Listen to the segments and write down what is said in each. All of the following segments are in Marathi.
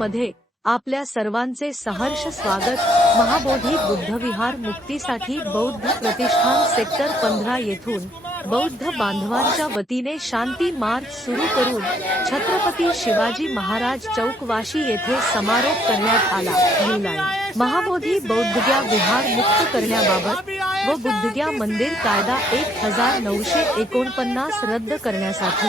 मध्ये आपल्या सर्वांचे सहर्ष स्वागत. महाबोधी बुद्धविहार मुक्तीसाठी बौद्ध प्रतिष्ठान सेक्टर पंधरा येथून बौद्ध बांधवांच्या वतीने शांती मार्च सुरू करून छत्रपती शिवाजी महाराज चौकवाशी येथे समारोप करण्यात आला. न्यूलाईन महाबोधी बौद्धग्या विहार मुक्त करण्याबाबत व बुद्धग्या मंदिर कायदा एक हजार नऊशे एकोणपन्नास रद्द करण्यासाठी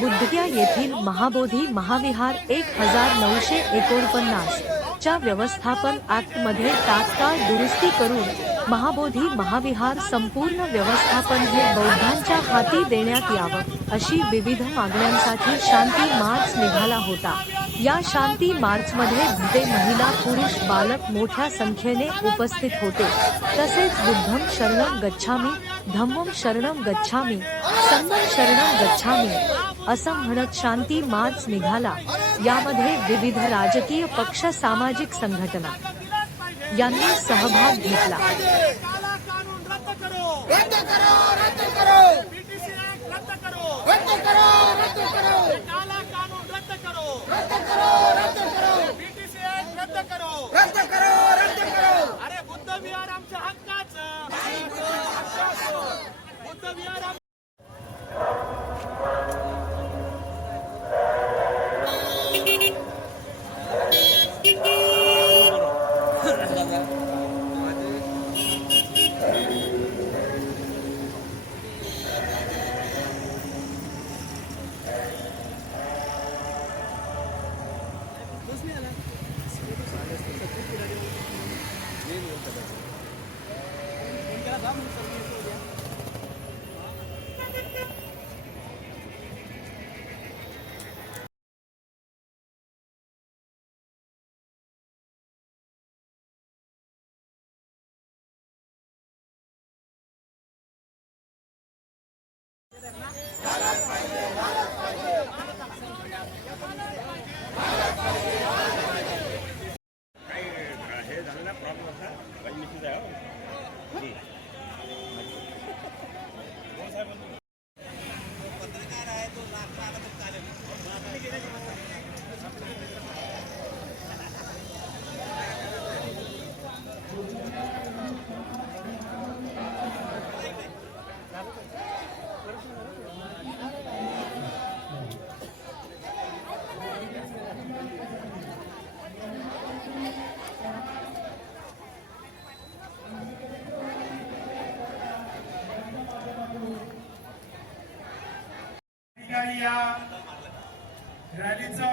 बुद्धग्या येथील महाबोधी महाविहार एक हजार नऊशे एकोणपन्नास च्या व्यवस्थापन ऍक्टमध्ये तात्काळ दुरुस्ती करून महाबोधी महाविहार संपूर्ण व्यवस्थापन हे बौद्धांच्या हाती देण्यात यावं अशी विविध मागण्यांसाठी शांती मार्च निघाला होता. या शांती मार्च मध्ये भुते महिला पुरुष बालक मोठ्या संख्येने उपस्थित होते. तसेच बुद्धम शरणम गच्छामी धम्मम शरणम गच्छामी संगम शरणम गच्छामी असं म्हणत शांती मार्च निघाला. यामध्ये विविध राजकीय पक्ष सामाजिक संघटना यांनी सहभाग घेतला. काला कानून रद्द ठिकाणी या रॅलीचा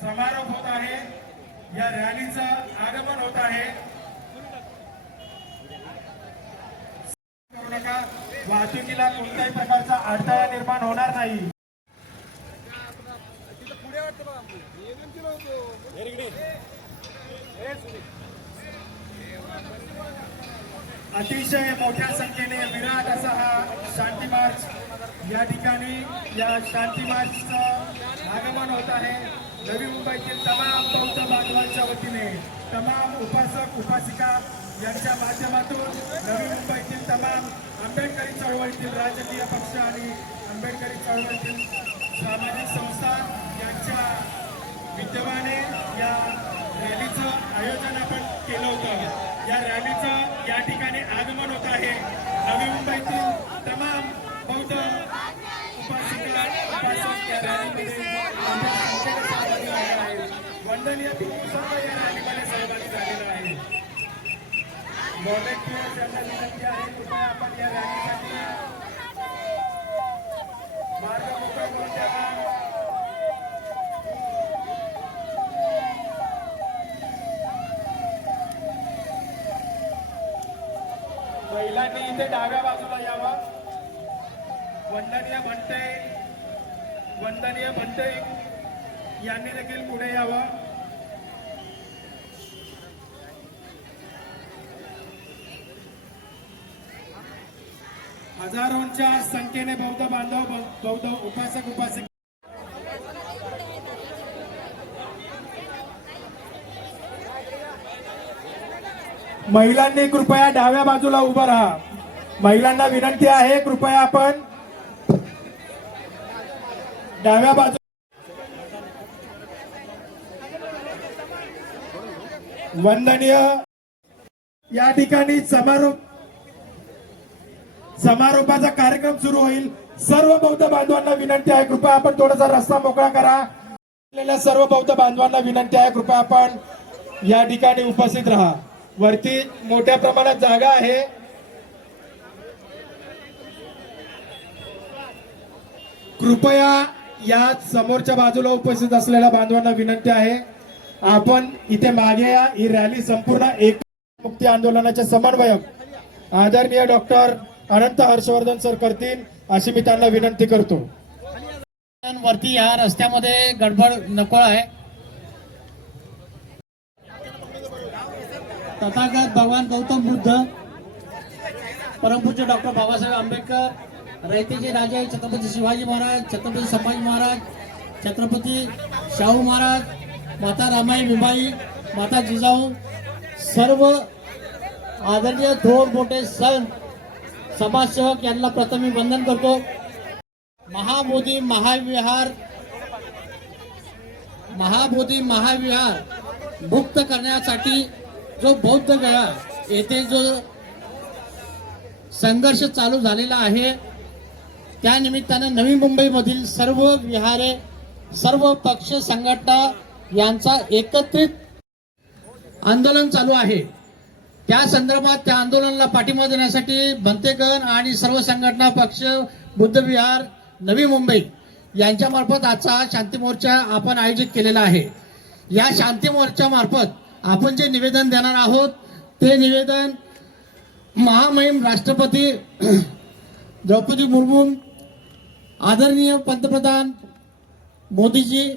समारोप होत आहे. या रॅलीचं आगमन होत आहे. करू नका. वाहतुकीला कोणत्याही प्रकारचा अडथळा निर्माण होणार नाही. अतिशय मोठ्या संख्येने विराट असा हा शांती मार्च या ठिकाणी या शांती मार्चचं आगमन होत आहे. नवी मुंबईतील तमाम बौद्ध बांधवांच्या वतीने तमाम उपासक उपासिका यांच्या माध्यमातून नवी मुंबईतील तमाम आंबेडकरी चळवळीतील राजकीय पक्ष आणि आंबेडकरी चळवळीतील सामाजिक संस्था यांच्या विद्यमाने या रॅलीचं आयोजन आपण केलं होतं. या रॅलीचं या ठिकाणी आगमन होत आहे. नवी मुंबईतील तमाम बौद्ध उपासिका वंदनीय या सहभागी झालेला आहे व्हॉलेंटियर्स यांना विनंती आहे कृपया आपण या रॅलीसाठी मार्ग मोकळा करून द्यावा महिलांनी इथे डाव्या बाजूला यावं. वंदनीय म्हणते वंदनीय म्हणते यांनी देखील पुढे यावं. हजारोंच्या संख्येने बौद्ध बांधव बौद्ध उपासक उपासक. महिलांनी कृपया डाव्या बाजूला उभं राहा. महिलांना विनंती आहे कृपया आपण डाव्या बाजू वंदनीय या ठिकाणी समारोप समारोपाचा कार्यक्रम सुरू होईल. सर्व बौद्ध बांधवांना विनंती आहे कृपया आपण थोडासा रस्ता मोकळा करा. सर्व बौद्ध बांधवांना विनंती आहे कृपया आपण या ठिकाणी उपस्थित राहा. वरती मोठ्या प्रमाणात जागा आहे. कृपया या समोरच्या बाजूला उपस्थित असलेल्या बांधवांना विनंती आहे आपण इथे मागे या ही रॅली संपूर्ण एक मुक्ती आंदोलनाचे समन्वयक आदरणीय डॉक्टर अनंत हर्षवर्धन सर करतील अशी मी त्यांना विनंती करतो. वरती या रस्त्यामध्ये गडबड नको आहे. तथागत भगवान गौतम बुद्ध परमपूज्य डॉक्टर बाबासाहेब आंबेडकर रयतेचे राजे छत्रपती शिवाजी महाराज छत्रपती संभाजी महाराज छत्रपती शाहू महाराज माता रामाई विमाई माता जिजाऊ सर्व आदरणीय थोर मोठे सण समाजसेवक यांना प्रथम मी वंदन करतो. महाबोधी महाविहार महाबोधी महाविहार मुक्त करण्यासाठी जो बौद्ध गळा येथे जो संघर्ष चालू झालेला आहे त्या निमित्तानं नवी मुंबईमधील सर्व विहारे सर्व पक्ष संघटना यांचा एकत्रित आंदोलन चालू आहे. त्या संदर्भात त्या आंदोलनाला पाठिंबा देण्यासाठी भंतेगण आणि सर्व संघटना पक्ष बुद्धविहार नवी मुंबई यांच्यामार्फत आजचा शांती मोर्चा आपण आयोजित केलेला आहे. या शांती मोर्चामार्फत आपण जे निवेदन देणार आहोत ते निवेदन महामहिम राष्ट्रपती द्रौपदी मुर्मू आदरणीय पंतप्रधान मोदीजी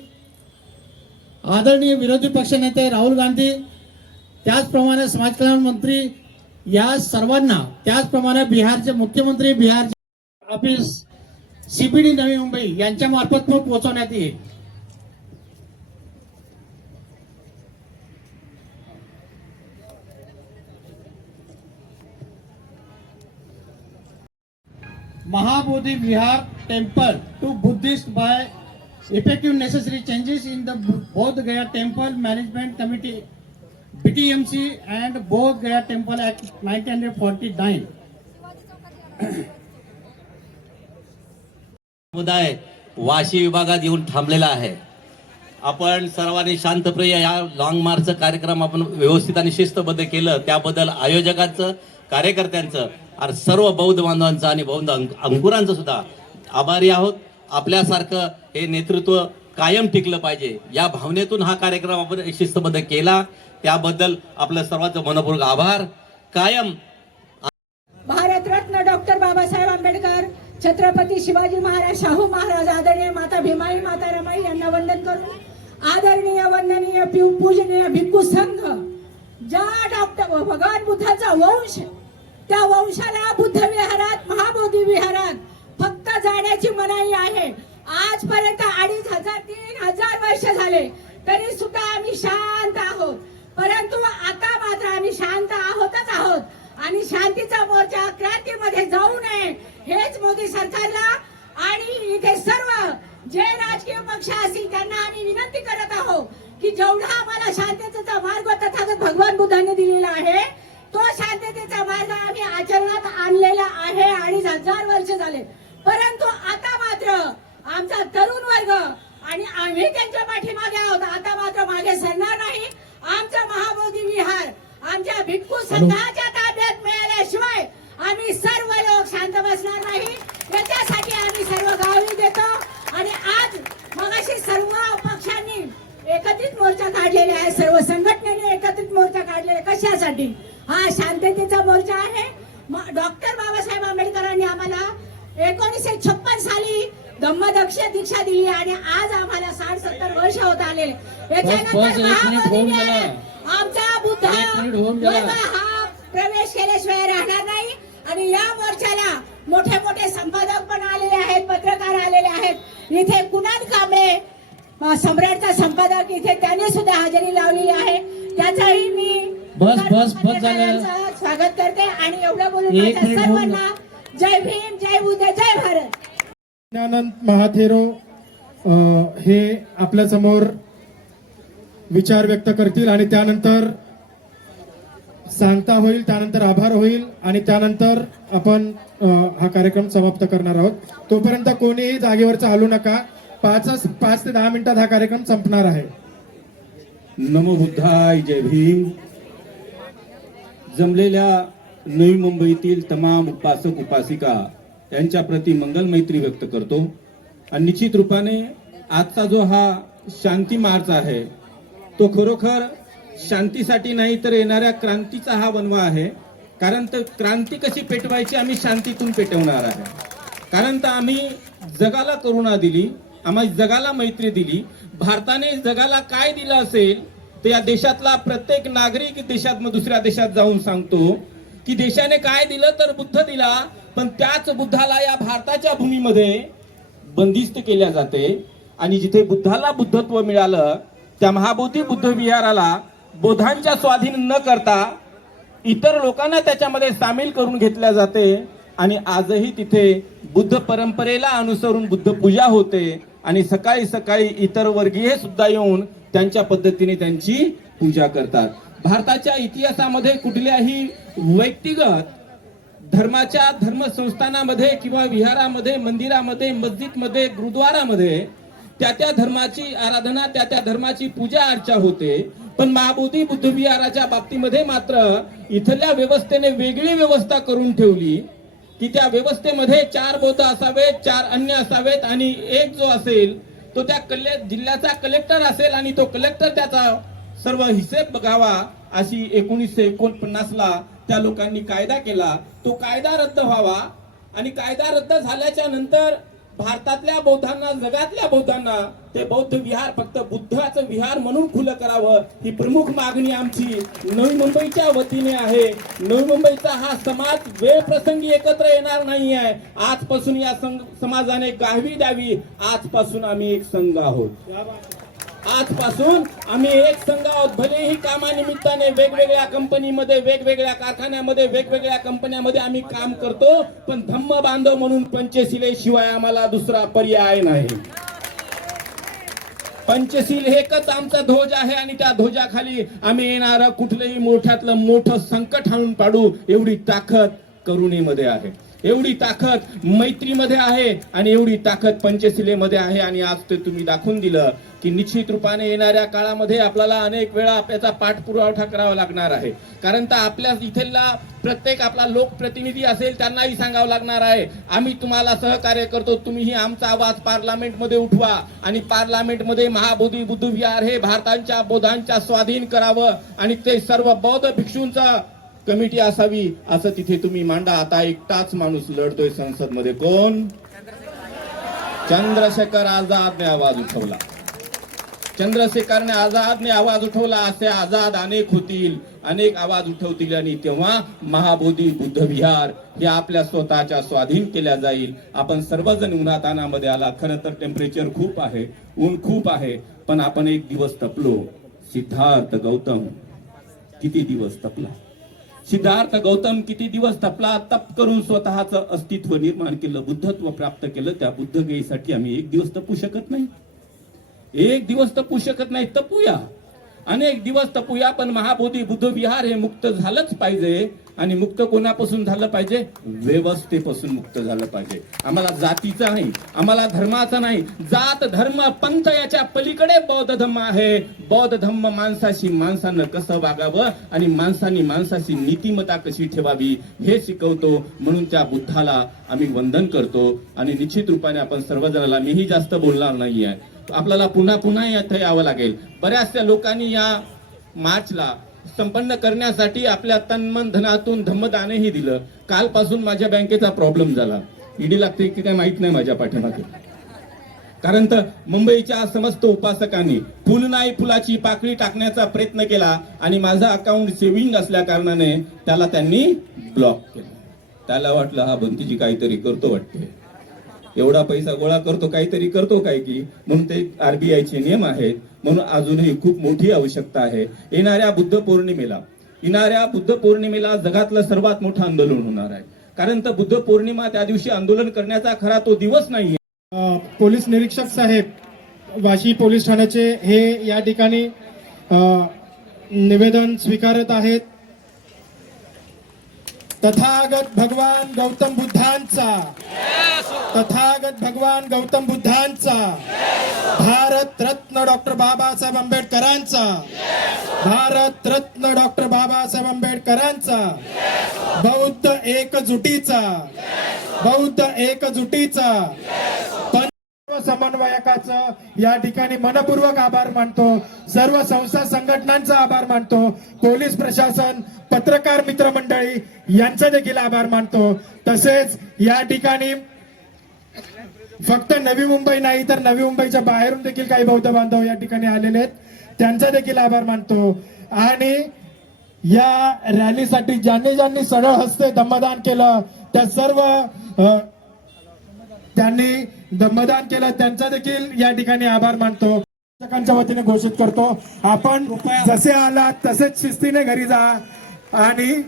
आदरणीय विरोधी पक्षनेते राहुल गांधी त्याचप्रमाणे समाज कल्याण मंत्री या सर्वांना त्याचप्रमाणे बिहारचे मुख्यमंत्री बिहारचे ऑफिस सीबीडी नवी मुंबई यांच्या मार्फत पण पोहोचवण्यात येईल. Mahabodhi Vihar temple to Buddhist by effective necessary changes in the Bodh Gaya Temple Management Committee BTMC and Bodh Gaya Temple Act 1949. समुदाय वाशी विभागात येऊन थांबलेला आहे आपण सर्वांनी शांतप्रिय या लॉंग मार्च कार्यक्रम आपण व्यवस्थित आणि शिस्तबद्ध केलं त्याबद्दल आयोजकांचं कार्यकर्त्यांचं आणि सर्व बौद्ध बांधवांचा आणि बौद्ध अंक- अंकुरांचं सुद्धा आभारी आहोत. आपल्यासारखं हे नेतृत्व कायम टिकलं पाहिजे. या भावनेतून हा कार्यक्रम आपण शिस्तबद्ध केला. त्याबद्दल आपलं सर्वांचं मनपूर्वक आभार. कायम भारतरत्न डॉक्टर बाबासाहेब आंबेडकर छत्रपती शिवाजी महाराज शाहू महाराज आदरणीय माता भीमाई माता रमाई यांना वंदन करून आदरणीय वंदनीय पूजनीय भिक्खू संघ ज्या डॉक्टर भगवान बुद्धाचा वंश त्या वंशाला बुद्ध विहारात महाबोधी विहारात फक्त जाण्याची मनाई आहे. आजपर्यंत अडीच हजार तीन हजार वर्ष झाले तरी सुद्धा आम्ही शांत आहोत. परंतु आता मात्र आम्ही शांत आहोतच आहोत. आणि शांतीचा मोर्चा क्रांतीमध्ये जाऊ नये हेच मोदी सरकारला आणि इथे सर्व जे राजकीय पक्ष असतील त्यांना आम्ही विनंती करत आहोत की जेवढा आम्हाला शांततेचा मार्ग तथागत भगवान बुद्धांनी दिलेला आहे तो शांती झालेला आहे आणि हजार वर्ष झाले. परंतु आता मात्र आमचा तरुण वर्ग आणि आम्ही त्यांच्या पाठीमागे आहोत. आता मात्र मागे सरणार नाही. आमचा महाबोधी विहार आमच्या भिक्खू संघाच्या ताब्यात मिळाल्याशिवाय आम्ही सर्व लोक शांत बसणार नाही. याच्यासाठी आम्ही सर्व गावी देतो. आणि आज मगाशी सर्व पक्षांनी एकत्रित मोर्चा काढलेला आहे. सर्व संघटनेने एकत्रित मोर्चा काढलेला कशासाठी? हा शांततेचा मोर्चा आहे. डॉक्टर बाबासाहेब आंबेडकरांनी आम्हाला एकोणीसशे छप्पन साली धम्मदक्ष दीक्षा दिली आणि आज आम्हाला साठ सत्तर वर्ष होत आले. आमचा बुद्ध हा प्रवेश केल्याशिवाय राहणार नाही. आणि या मोर्चाला मोठे मोठे संपादक पण आलेले आहेत पत्रकार आलेले आहेत. इथे कुणाल कांबळे सम्राटचा संपादक इथे त्याने सुद्धा हजेरी लावलेली आहे. त्याचाही मी बस, बस, बस झालं. स्वागत करते आणि एवढं बोलून सर्वांना जय भीम जय बुद्ध जय भारत. ज्ञानंद महाथेरो हे आपल्यासमोर विचार व्यक्त करतील आणि त्यानंतर सांगता होईल त्यानंतर आभार होईल आणि त्यानंतर आपण हा कार्यक्रम समाप्त करणार आहोत. तोपर्यंत कोणीही जागेवरचं हलू नका. पाच पाच ते दहा मिनिटात हा कार्यक्रम संपणार आहे. नमो बुद्धाय जय भीम. जमलेल्या नवी मुंबईतील तमाम उपासक उपासिका यांच्या प्रती मंगल मैत्री व्यक्त करतो. आणि निश्चित रूपाने आजचा जो हा शांती मार्च आहे तो खरोखर शांतीसाठी नाही तर येणाऱ्या क्रांतीचा हा वनवा आहे. कारण तर क्रांती कशी पेटवायची आम्ही शांतीतून पेटवणार आहे. कारण तर आम्ही जगाला करुणा दिली आम्हाला जगाला मैत्री दिली भारताने जगाला काय दिलं असेल तर या देशातला प्रत्येक नागरिक देशात दुसऱ्या देशात जाऊन सांगतो की देशाने काय दिलं तर बुद्ध दिला पण त्याच बुद्धाला या भारताच्या भूमीमध्ये बंदिस्त केल्या जाते. आणि जिथे बुद्धाला बुद्धत्व मिळालं त्या महाबोधी बुद्ध विहाराला बोधांच्या स्वाधीन न करता इतर लोकांना त्याच्यामध्ये सामील करून घेतल्या जाते. आणि आजही तिथे बुद्ध परंपरेला अनुसरून बुद्ध पूजा होते. आणि सकाळी सकाळी इतर वर्गीय सुद्धा येऊन त्यांच्या पद्धतीने त्यांची पूजा करतात. भारताच्या इतिहासामध्ये कुठल्याही व्यक्तिगत धर्माच्या धर्मसंस्थानामध्ये किंवा विहारामध्ये मंदिरामध्ये मस्जिदमध्ये गुरुद्वारामध्ये त्या त्या धर्माची आराधना त्या त्या धर्माची पूजा अर्चा होते. पण महाबोधी बुद्ध विहाराच्या बाबतीमध्ये मात्र इथल्या व्यवस्थेने वेगळी व्यवस्था करून ठेवली की त्या व्यवस्थेमध्ये चार बौद्ध असावेत चार अन्य असावेत आणि एक जो असेल तो त्या कल्ले जिल्ह्याचा कलेक्टर असेल आणि तो कलेक्टर त्याचा सर्व हिसेब बघावा अशी एकोणीसशे एकोणपन्नास ला त्या लोकांनी कायदा केला. तो कायदा रद्द व्हावा आणि कायदा रद्द झाल्याच्यानंतर भारतातल्या बौद्धांना जगातल्या बौद्धांना ते बौद्ध विहार फक्त बुद्धाचं विहार म्हणून खुलं करावं ही प्रमुख मागणी आमची नवी मुंबईच्या वतीने आहे. नवी मुंबईचा हा समाज वेळ प्रसंगी एकत्र येणार नाही आहे. आजपासून या समाजाने गावी द्यावी. आजपासून आम्ही एक संघ आहोत. आजपासून आम्ही एक संघ आहोत भलेही कामानिमित्ताने वेगवेगळ्या कंपनीमध्ये वेगवेगळ्या कारखान्यामध्ये वेगवेगळ्या कंपन्यामध्ये आम्ही काम करतो पण धम्म बांधव म्हणून पंचशिलेशिवाय आम्हाला दुसरा पर्याय नाही. पंचशील एकच आमचा ध्वज आहे आणि त्या ध्वजाखाली आम्ही येणारं कुठलंही मोठ्यातलं मोठं संकट हाणून पाडू एवढी ताकद करुणेमध्ये आहे. एवढी ताकद मैत्रीमध्ये आहे आणि एवढी ताकद पंचशिलेमध्ये आहे. आणि आज ते तुम्ही दाखवून दिलं की निश्चित रूपाने येणाऱ्या काळामध्ये आपल्याला अनेक वेळा त्याचा पाठपुरावठा करावा लागणार आहे. कारण तर आपल्या इथेला प्रत्येक आपला लोकप्रतिनिधी असेल त्यांनाही सांगावं लागणार आहे. आम्ही तुम्हाला सहकार्य करतो तुम्हीही आमचा आवाज पार्लमेंटमध्ये उठवा आणि पार्लमेंटमध्ये महाबोधी बुद्ध विहार हे भारताच्या बौद्धांच्या स्वाधीन करावं आणि ते सर्व बौद्ध भिक्षूंचा कमिटी असावी असं तिथे तुम्ही मांडा. आता एकटाच माणूस लढतोय संसदमध्ये कोण? चंद्रशेखर आझादने आवाज उठवला. चंद्रशेखरने आझादने आवाज उठवला असे आझाद अनेक होतील अनेक आवाज उठवतील. आणि तेव्हा महाबोधी बुद्ध विहार हे आपल्या स्वतःच्या स्वाधीन केल्या जाईल. आपण सर्वजण उन्हातानामध्ये आला. खरं तर टेम्परेचर खूप आहे ऊन खूप आहे पण आपण एक दिवस तपलो. सिद्धार्थ गौतम किती दिवस तपला? सिद्धार्थ गौतम किती दिवस तपला तप करून स्वतःच अस्तित्व निर्माण केलं बुद्धत्व प्राप्त केलं त्या बुद्धगयेसाठी आम्ही एक दिवस तपू शकत नाही. एक दिवस तपू शकत नाही तपूया. अनेक दिवस तपूया पण महाबोधी बुद्ध विहार हे मुक्त झालंच पाहिजे. आणि मुक्त कोणापासून झालं पाहिजे? व्यवस्थेपासून मुक्त झालं पाहिजे. आम्हाला जातीचं नाही आम्हाला धर्माचा नाही. जात धर्म पंथ याच्या पलीकडे बौद्ध धर्म आहे. बौद्ध धर्म माणसाशी माणसानं कसं वागावं आणि माणसाने माणसाशी नीतिमत्ता कशी ठेवावी हे शिकवतो. म्हणून त्या बुद्धाला आम्ही वंदन करतो. आणि निश्चित रूपाने आपण सर्वजणाला मीही जास्त बोलणार नाही आहे आपल्याला पुन्हा पुन्हा येथे यावं लागेल. बऱ्याचशा लोकांनी या मार्चला संपन्न करण्यासाठी आपल्या तन्मन धनातून धम्मदानही दिलं. कालपासून माझ्या बँकेचा प्रॉब्लेम झाला. ईडी लागते की काय माहीत नाही माझ्या पाठीमागे. कारण तर मुंबईच्या समस्त उपासकांनी फुल नाही फुलाची पाकळी टाकण्याचा प्रयत्न केला आणि माझा अकाउंट सेव्हिंग असल्या कारणाने त्याला त्यांनी ब्लॉक केलं. त्याला वाटलं हा भंतीजी काहीतरी करतो वाटते एवढा पैसा गोळा करतो काहीतरी करतो काय की? म्हणून ते आरबीआयचे नियम आहेत. म्हणून अजूनही खूप मोठी आवश्यकता आहे. येणाऱ्या बुद्ध पौर्णिमेला येणाऱ्या बुद्ध पौर्णिमेला जगातलं सर्वात मोठं आंदोलन होणार आहे. कारण तर बुद्ध पौर्णिमा त्या दिवशी आंदोलन करण्याचा खरा तो दिवस नाही पोलीस निरीक्षक साहेब वाशी पोलीस ठाण्याचे हे या ठिकाणी निवेदन स्वीकारत आहेत. तथागत भगवान गौतम बुद्धांचा. तथागत भगवान गौतम बुद्धांचा. भारत रत्न डॉक्टर बाबासाहेब आंबेडकरांचा. भारत रत्न डॉक्टर बाबासाहेब आंबेडकरांचा. बौद्ध एकजुटीचा. बौद्ध एकजुटीचा. समन्वयकाचं या ठिकाणी मनपूर्वक आभार मानतो. सर्व संस्था संघटनांचा आभार मानतो. पोलीस प्रशासन पत्रकार मित्रमंडळी यांचा देखील आभार मानतो. तसेच या ठिकाणी फक्त नवी मुंबई नाही तर नवी मुंबईच्या बाहेरून देखील काही बौद्ध बांधव या ठिकाणी आलेले आहेत. त्यांचा देखील आभार मानतो. आणि या रॅलीसाठी ज्यांनी ज्यांनी सरळ हस्ते दमदान केलं त्या सर्व त्यांनी दमदान केलं. त्यांचा देखील या ठिकाणी आभार मानतो. शिक्षकांच्या वतीने घोषित करतो. आपण जसे आलात तसेच शिस्तीने घरी जा. आणि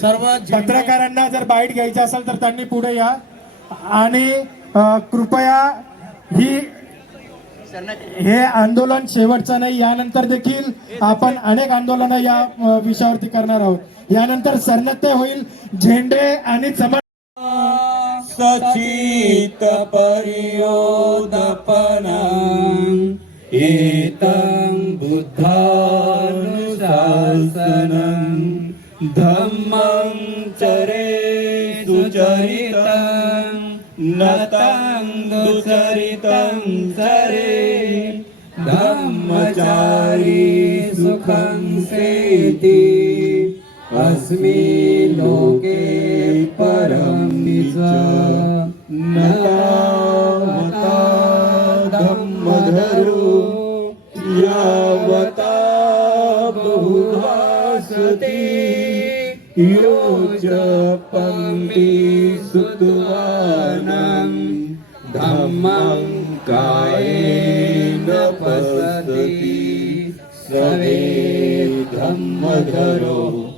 सर्व पत्रकारांना जर बाईट घ्यायची असेल तर त्यांनी पुढे या. आणि कृपया ही हे आंदोलन शेवटचं नाही यानंतर देखील आपण अनेक आंदोलनं या विषयावरती करणार आहोत. यानंतर सरनत्य होईल. झेंडे आणि समान सचित परियोदपनं एतं बुद्धानुशासनं धम्मं चरे सुचरितं नतं दुचरितं चरे धम्मचारी सुखं सेति अस्मि लोके परं नतावता धम्मधरो यावता बहुभासते यो च पङ्क्ति सुतवानं धम्मं कायेन पसति सवे धम्मधरो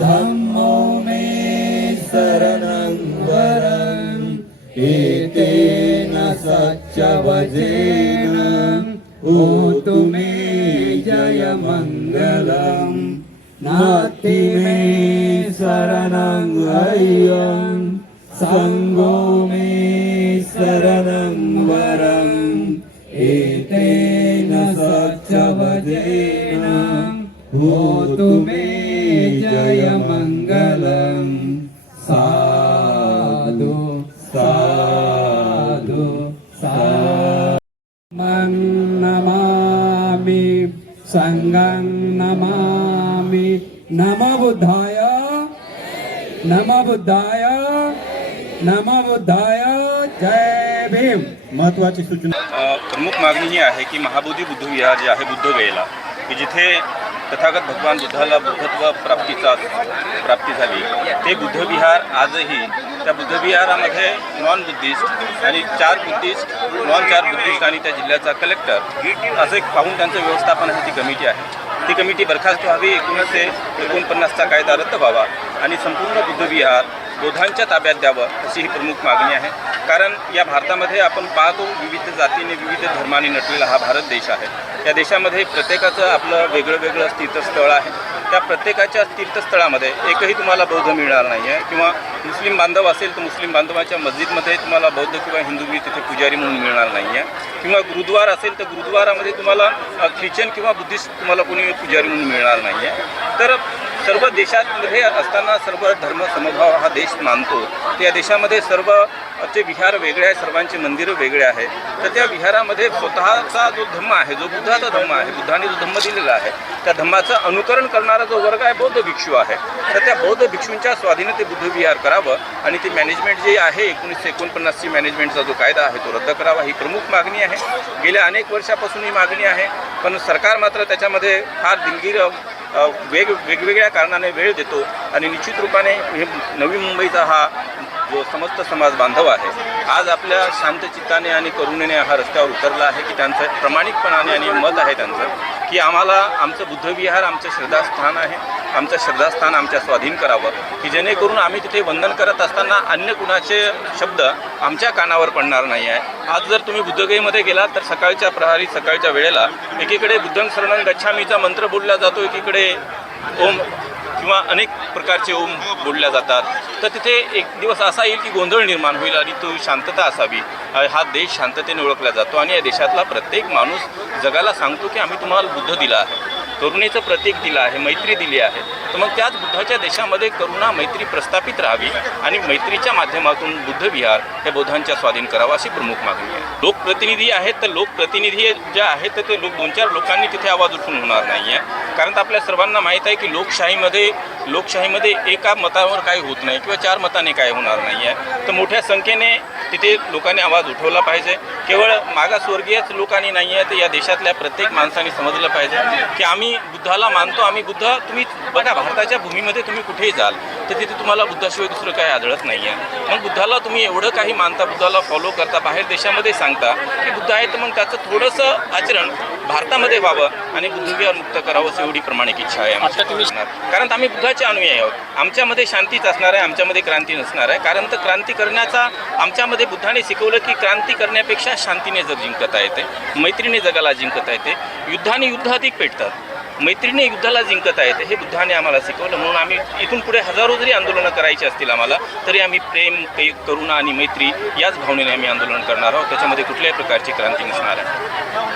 धम्मो मे शरणं वरम् एतेन सच्चवजेन ऊतु मे जयमङ्गलम्। सङ्गं नमामि नम बुद्धाय नम बुद्धाय नम बुद्धाय जय भीम। महत्वाची सूचना अ, प्रमुख मागणी ही आहे की महाबोधी बुद्ध विहार जे आहे बुद्धगयेला की जिथे तथागत भगवान बुद्धाला बुद्धत्व प्राप्तीचा प्राप्ती झाली. ते बुद्धविहार आजही त्या बुद्धविहारामध्ये नॉन बुद्धिस्ट आणि चार बुद्धिस्ट नॉन चार बुद्धिस्ट आणि त्या जिल्ह्याचा कलेक्टर असं एक पाहून त्यांचं व्यवस्थापन आहे. ती कमिटी आहे ती कमिटी बरखास्त व्हावी एकोणीसशे एकोणपन्नासचा कायदा रद्द व्हावा आणि संपूर्ण बुद्धविहार बोधांच्या ताब्यात द्यावं अशी ही प्रमुख मागणी आहे. कारण या भारतामध्ये आपण पाहतो विविध जातीने विविध धर्माने नटलेला हा भारत देश आहे. या देशामध्ये प्रत्येकाचं आपलं वेगळं वेगळं तीर्थस्थळ आहे. त्या प्रत्येकाच्या तीर्थस्थळामध्ये एकही तुम्हाला बौद्ध मिळणार नाही आहे किंवा मुस्लिम बांधव असेल तर मुस्लिम बांधवाच्या मस्जिदमध्ये तुम्हाला बौद्ध किंवा हिंदू बी तिथे पुजारी म्हणून मिळणार नाही आहे किंवा गुरुद्वार असेल तर गुरुद्वारामध्ये तुम्हाला ख्रिश्चन किंवा बुद्धिस्ट तुम्हाला कोणी पुजारी म्हणून मिळणार नाही आहे तर सर्व देशामध्ये असताना सर्व धर्म समभाव हा देश मानतो. त्या या देशामध्ये सर्व चे विहार वेगळे आहे सर्वांचे मंदिरं वेगळे आहेत. तर त्या विहारामध्ये स्वतःचा जो धम्म आहे जो बुद्धाचा धम्म आहे बुद्धाने जो धम्म दिलेला आहे त्या धम्माचं अनुकरण करणारा जो वर्ग आहे बौद्ध भिक्षू आहे. तर त्या बौद्ध भिक्षूंच्या स्वाधीनं ते बुद्ध विहार करावं आणि ती मॅनेजमेंट जे आहे एकोणीसशे एकोणपन्नासची मॅनेजमेंटचा जो कायदा आहे तो रद्द करावा ही प्रमुख मागणी आहे. गेल्या अनेक वर्षापासून ही मागणी आहे. पण सरकार मात्र त्याच्यामध्ये फार दिलगीर वेग वेगवेगळ्या कारणाने वेळ देतो आणि निश्चित रूपाने हे नवी मुंबईचा हा जो समस्त समाज बांधव आहे आज आपल्या शांतचित्ताने आणि करुणेने हा रस्त्यावर उतरला आहे की त्यांचं प्रामाणिकपणाने आणि मत आहे त्यांचं की आम्हाला आमचं बुद्धविहार आमचं श्रद्धास्थान आहे. आमचं श्रद्धास्थान आमच्या स्वाधीन करावं की जेणेकरून आम्ही तिथे वंदन करत असताना अन्य कुणाचे शब्द आमच्या कानावर पडणार नाही आहे. आज जर तुम्ही बुद्धगयीमध्ये गेलात तर सकाळच्या प्रहारी सकाळच्या वेळेला एकीकडे बुद्धन शरणं गच्छामीचा मंत्र बोलला जातो एकीकडे ओम किंवा अनेक प्रकारचे ओम बोलल्या जातात. तर तिथे एक दिवस असा येईल की गोंधळ निर्माण होईल आणि तो शांतता असावी. हा देश शांततेने ओळखला जातो आणि या देशातला प्रत्येक माणूस जगाला सांगतो की आम्ही तुम्हाला बुद्ध दिला आहे. करुणेचं प्रतीक दिलं आहे मैत्री दिली आहे. तर मग त्याच बुद्धाच्या देशामध्ये करुणा मैत्री प्रस्थापित राहावी आणि मैत्रीच्या माध्यमातून बुद्धविहार हे बौद्धांच्या स्वाधीन करावं अशी प्रमुख मागणी आहे. लोकप्रतिनिधी आहेत तर लोकप्रतिनिधी ज्या आहेत तर ते लोक दोन चार लोकांनी तिथे आवाज उठून होणार नाही आहे कारण तर आपल्या सर्वांना माहीत आहे की लोकशाहीमध्ये लोकशाहीमध्ये एका मतावर काही होत नाही किंवा चार मताने काय होणार नाही आहे तर मोठ्या संख्येने तिथे लोकांनी आवाज उठवला पाहिजे. केवळ मागासवर्गीयच लोकांनी नाही आहे तर या देशातल्या प्रत्येक माणसाने समजलं पाहिजे की आम्ही बुद्धाला मानतो आम्ही बुद्ध तुम्ही बघा भारताच्या भूमीमध्ये तुम्ही कुठेही जाल तर तिथे तुम्हाला बुद्धाशिवाय दुसरं काही आढळत नाही आहे मग बुद्धाला तुम्ही एवढं काही मानता बुद्धाला फॉलो करता बाहेर देशामध्ये सांगता की बुद्ध आहे तर मग त्याचं थोडंसं आचरण भारतामध्ये व्हावं आणि बुद्धविहार मुक्त करावं असं एवढी प्रामाणिक इच्छा आहे आमची. कारण तर आम्ही बुद्धाचे अनुयायी आहोत. आमच्यामध्ये शांतीच असणार आहे आमच्यामध्ये क्रांती नसणार आहे. कारण तर क्रांती करण्याचा आमच्यामध्ये बुद्धाने शिकवलं की क्रांती करण्यापेक्षा शांतीने जग जिंकता येते मैत्रीने जगाला जिंकता येते युद्धाने युद्ध अधिक पेटतात. मैत्रीने युद्धाला जिंकत आहेत हे बुद्धाने आम्हाला शिकवलं. म्हणून आम्ही इथून पुढे हजारो जरी आंदोलनं करायची असतील आम्हाला तरी आम्ही प्रेम करुणा आणि मैत्री याच भावनेने आम्ही आंदोलन करणार आहोत. त्याच्यामध्ये कुठल्याही प्रकारची क्रांती नसणार आहे.